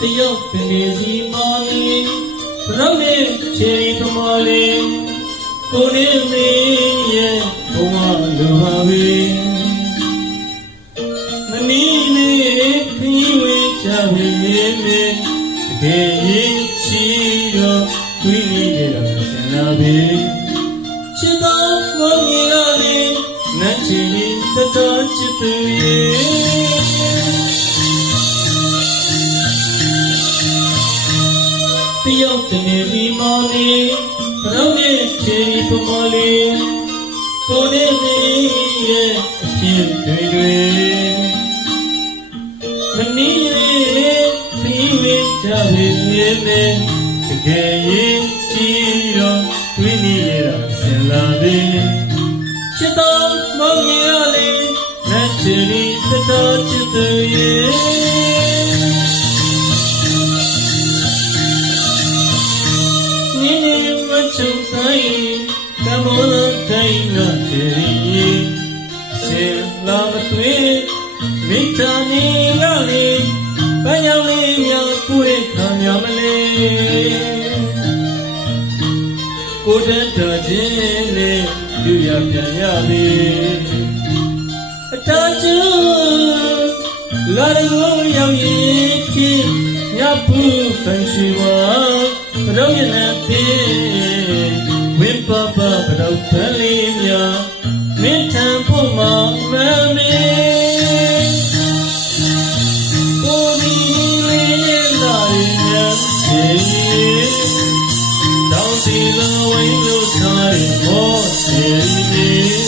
တယောက်ကနေစီမော်နီရောင်းနဲ့ချေရီပမော်လေးကိုနေမင်းရဲ့ဘဝလိုပါပဲမနီးလေးခီးဝေးချဝေးမေတကယ်ရင်ချီတော့တွင်းနေကြတာစင်လာပဲချစ်တော်ဘုံကြီးရလေးနတ်ချီတတော်ချစ်သူရဲ့ တယောက်တနေစီမော်လေးရောင်းနဲ့ချေရီပမော်လေးကိုနေမင်းရဲ့အဖြစ်တွေတွေမနီးရဲ့ဒီဝိချဝိမြေမေတကယ်ရင်ကြည်တော့တွင်းနေရတာဆင်လာပြီချစ်တော်မောင်ကြီးရလေလက်ချရီတတော်ချစ်သူရဲ့ တိုင်းကမောတိုင်းနော်ချရီဆင်လာမသွေးမိတ္တာနေရလေပညာလေးမြောက်ပွေခံရမလဲကိုတတ်တော်ခြင်းနဲ့လူရပြန်ရပြီအတားကျူလာရုံရောက်ရင်ဖြစ်ညပူဖန်ရှိဝါရောရနေသေး ဝိပပပရောဖန်လေးများမင်းထံဖို့မှာမမေကိုဒီလေးနဲ့လာရင်ချေတောင်းစီလဝိလို့ထားရင်မောချေ